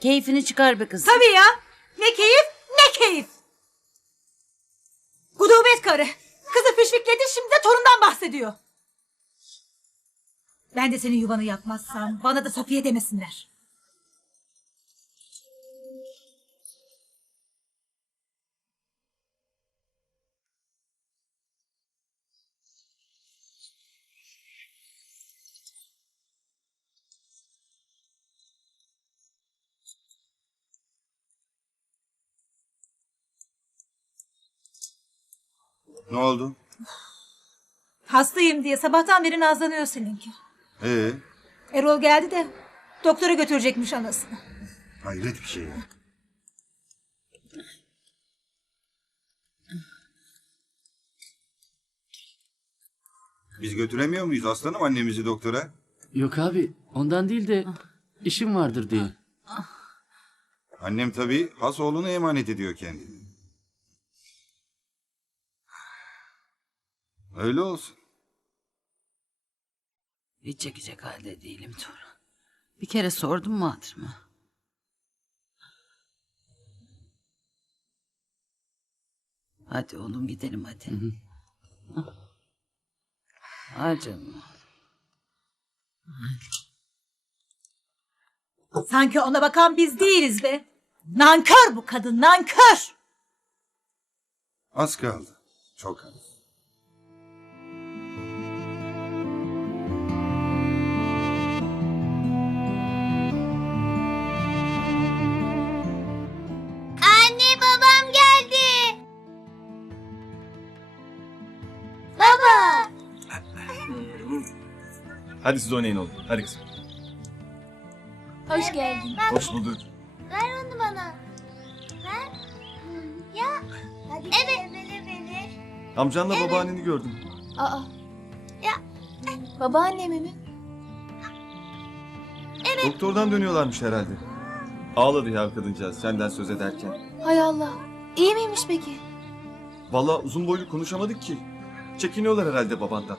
Keyfini çıkar be kızım. Tabii ya. Ne keyif ne keyif. Gudubet karı. Kızı fişfikledi şimdi de torundan bahsediyor. Ben de senin yuvanı yakmazsam bana da Safiye demesinler. Ne oldu? Hastayım diye sabahtan beri nazlanıyor seninki. Ee, Erol geldi de doktora götürecekmiş anasını. hayret bir şey ya. Biz götüremiyor muyuz aslanım annemizi doktora? Yok abi ondan değil de işim vardır diye. Annem tabii has oğluna emanet ediyor kendini. Öyle olsun. Hiç çekecek halde değilim Turan. Bir kere sordum mu hatırımı? Hadi oğlum gidelim hadi. Hadi canım. Sanki ona bakan biz değiliz be. Nankör bu kadın nankör. Az kaldı. Çok az. Hadi siz oynayın oğlum. Hadi kızım. Hoş geldin. Hoş bulduk. Ver onu bana. Ver. Ya. Hadi evet. Beni beni. Amcanla babaanneni gördüm. Aa. Ya. Babaannemi mi? Doktordan dönüyorlarmış herhalde. Ağladı ya kadıncağız senden söz ederken. Hay Allah. İyi miymiş peki? Vallahi uzun boylu konuşamadık ki. Çekiniyorlar herhalde babandan.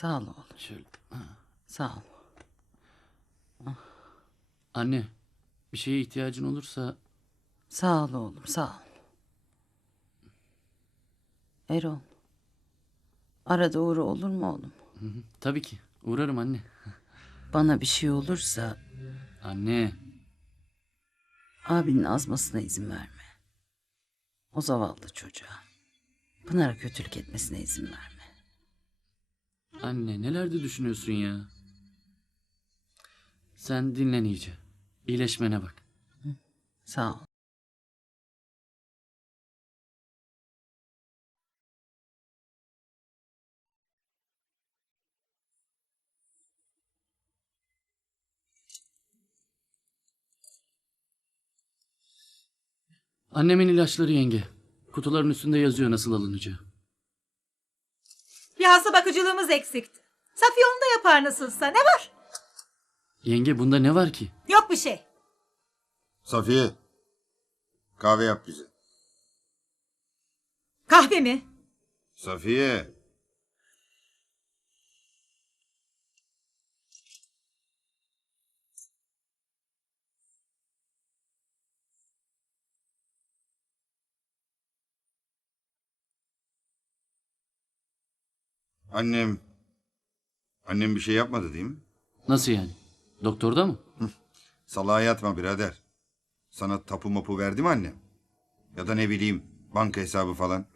Sağ ol oğlum. Şöyle. Sağ ol. Anne bir şeye ihtiyacın olursa Sağ ol oğlum sağ ol. Erol. Arada uğra olur mu oğlum? Hı hı, tabii ki uğrarım anne. Bana bir şey olursa Anne abinin azmasına izin verme. O zavallı çocuğa. Pınar'a kötülük etmesine izin verme. Anne nelerde düşünüyorsun ya? Sen dinlen iyice. İyileşmene bak. Sağ ol. Annemin ilaçları yenge. Kutuların üstünde yazıyor nasıl alınacağı. Bir hasta bakıcılığımız eksikti. Safiye onu da yapar nasılsa. Ne var? Yenge bunda ne var ki? Yok bir şey. Safiye. Kahve yap bize. Kahve mi? Safiye. Annem... Annem bir şey yapmadı değil mi? Nasıl yani? Doktorda mı? Salağa yatma birader. Sana tapu mapu verdi mi annem? Ya da ne bileyim banka hesabı falan.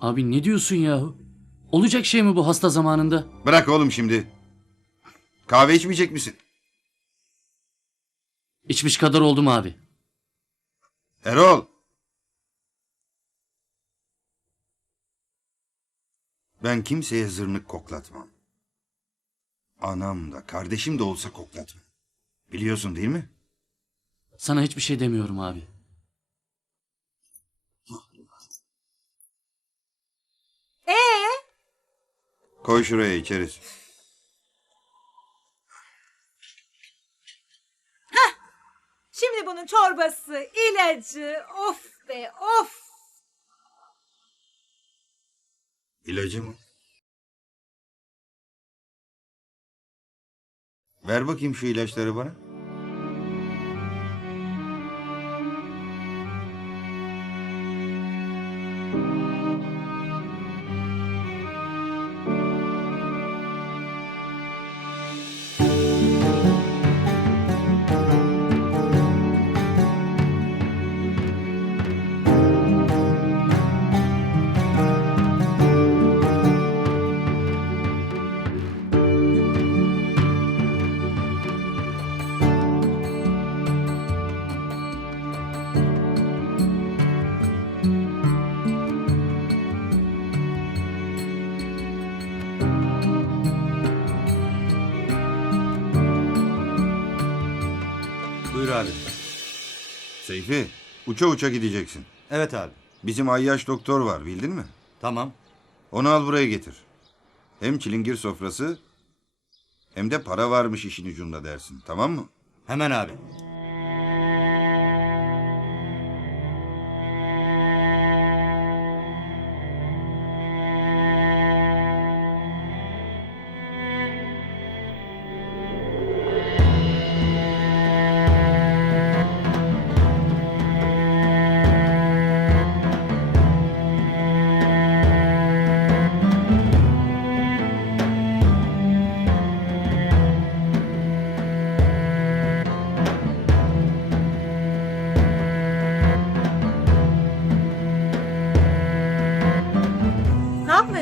Abi ne diyorsun yahu? Olacak şey mi bu hasta zamanında? Bırak oğlum şimdi. Kahve içmeyecek misin? İçmiş kadar oldum abi. Erol. Ben kimseye zırnık koklatmam. Anam da kardeşim de olsa koklatmam. Biliyorsun değil mi? Sana hiçbir şey demiyorum abi. Koy şuraya içeriz. Şimdi bunun çorbası, ilacı, of be of. İlacı mı? Ver bakayım şu ilaçları bana. Seyfi, uça uça gideceksin. Evet abi. Bizim ayyaş doktor var bildin mi? Tamam. Onu al buraya getir. Hem çilingir sofrası hem de para varmış işin ucunda dersin. Tamam mı? Hemen abi.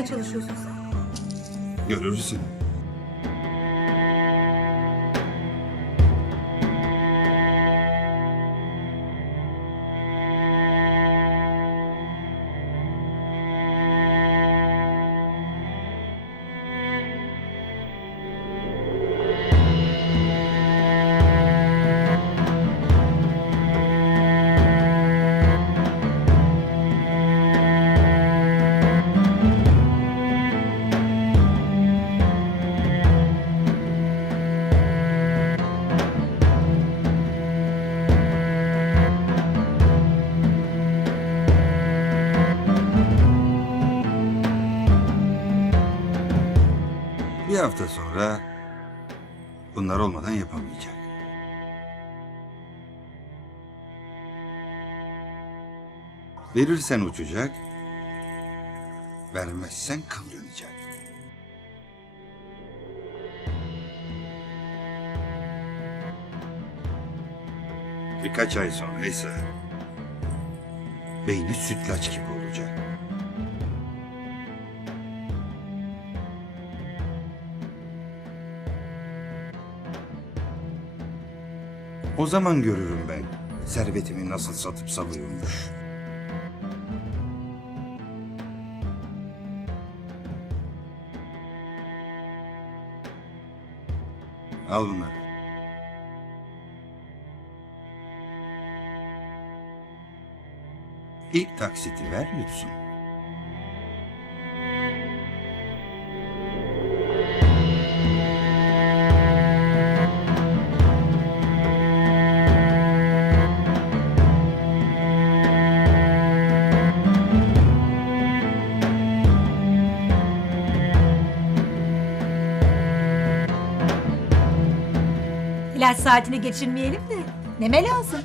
Çalışıyorsun sen? Görürsün. Hafta sonra bunlar olmadan yapamayacak. Verirsen uçacak, vermezsen kıvranacak. Birkaç ay sonra ise beyni sütlaç gibi olacak. O zaman görürüm ben servetimi nasıl satıp savuyormuş. Al bunları. İlk taksiti ver yutsun. Saatini geçirmeyelim de. Neme lazım?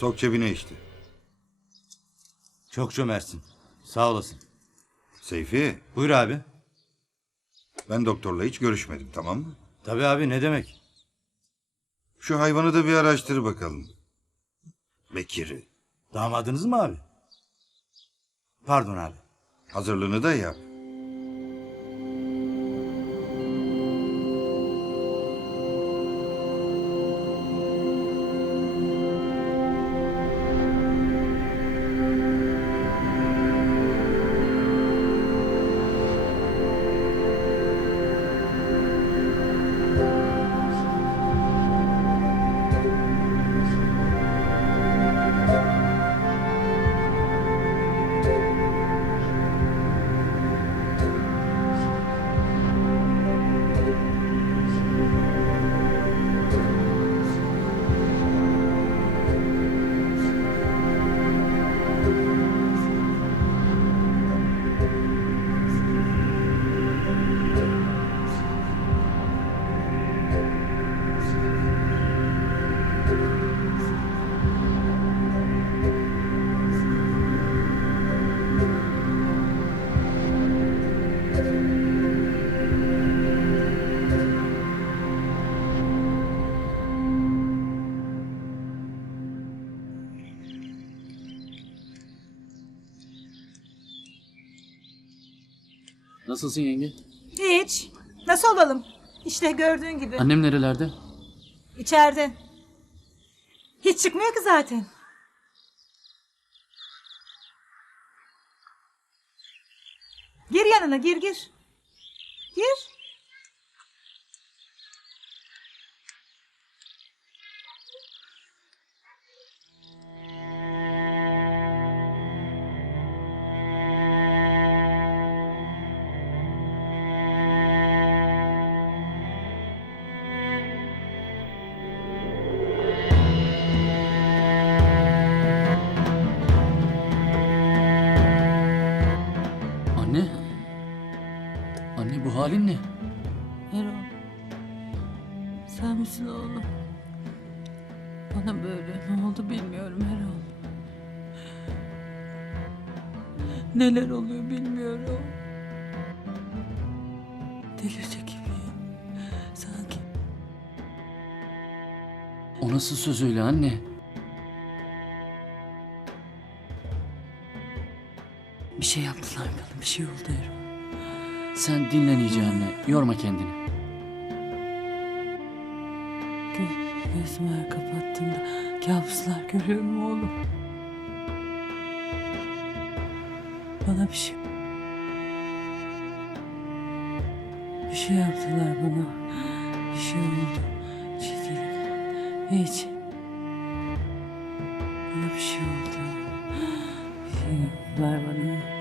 Sok cebine işte. Çok cömertsin. Sağ olasın. Seyfi, Buyur abi. ben doktorla hiç görüşmedim tamam mı? Tabii abi ne demek? Şu hayvanı da bir araştır bakalım. Bekir'i. Damadınız mı abi? Pardon abi. Hazırlığını da yap. Nasılsın yenge? Hiç. Nasıl olalım? İşte gördüğün gibi. Annem nerelerde? İçeride. Hiç çıkmıyor ki zaten. Gir yanına gir gir. Gir. Halin ne? Erol. Sen misin oğlum? Bana böyle ne oldu bilmiyorum Erol. Neler oluyor bilmiyorum. Delirecek gibiyim. Sanki O nasıl söz öyle anne? bir şey yaptılar bana. Bir şey oldu Erol. Sen dinlen iyice anne. Yorma kendini. Gö gözümü kapattığımda kabuslar görüyorum oğlum. Bana bir şey... Bir şey yaptılar bana. Bir şey oldu. Değilim. Hiç. Bana bir şey oldu. Bir şey yaptılar. Bana.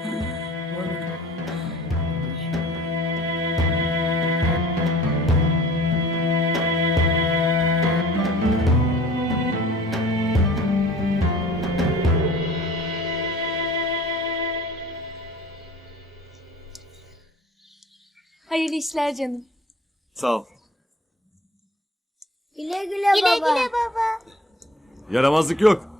Hayırlı işler canım. Sağ ol. Güle güle baba. Güle güle baba. Yaramazlık yok.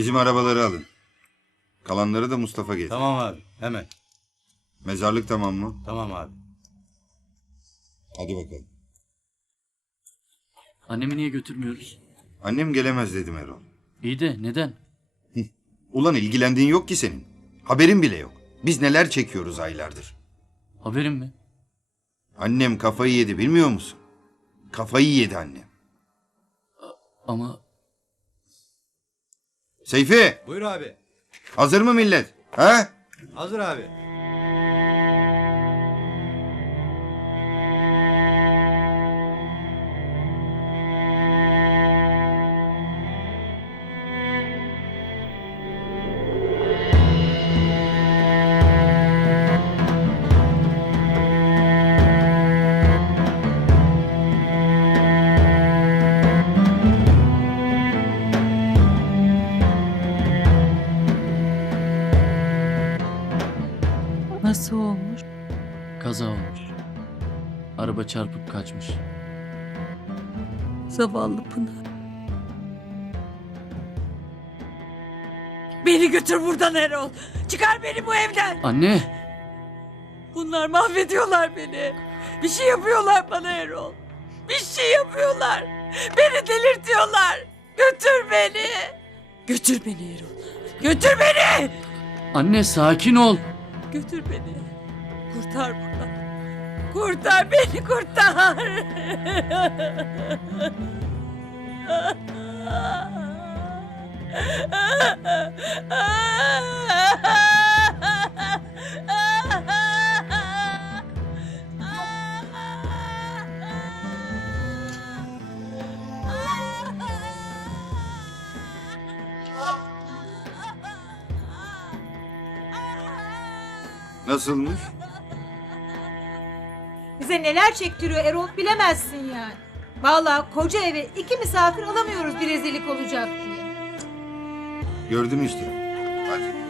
Bizim arabaları alın. Kalanları da Mustafa getir. Tamam abi. Hemen. Mezarlık tamam mı? Tamam abi. Hadi bakalım. Annemi niye götürmüyoruz? Annem gelemez dedim Erol. İyi de neden? Ulan ilgilendiğin yok ki senin. Haberin bile yok. Biz neler çekiyoruz aylardır. Haberim mi? Annem kafayı yedi bilmiyor musun? Kafayı yedi annem. Ama Seyfi Buyur abi. hazır mı millet? Ha? Hazır abi. Kaza olmuş. Araba çarpıp kaçmış. Zavallı Pınar. Beni götür buradan Erol. Çıkar beni bu evden. Anne! Bunlar mahvediyorlar beni. Bir şey yapıyorlar bana Erol. Bir şey yapıyorlar. Beni delirtiyorlar. Götür beni. Götür beni Erol. Götür beni. Anne sakin ol. Götür beni. Kurtar buradan. Kurtar beni kurtar. Nasılmış? Bize neler çektiriyor Erol bilemezsin yani. Vallahi koca eve iki misafir alamıyoruz bir rezillik olacak diye. Gördün işte. Hadi.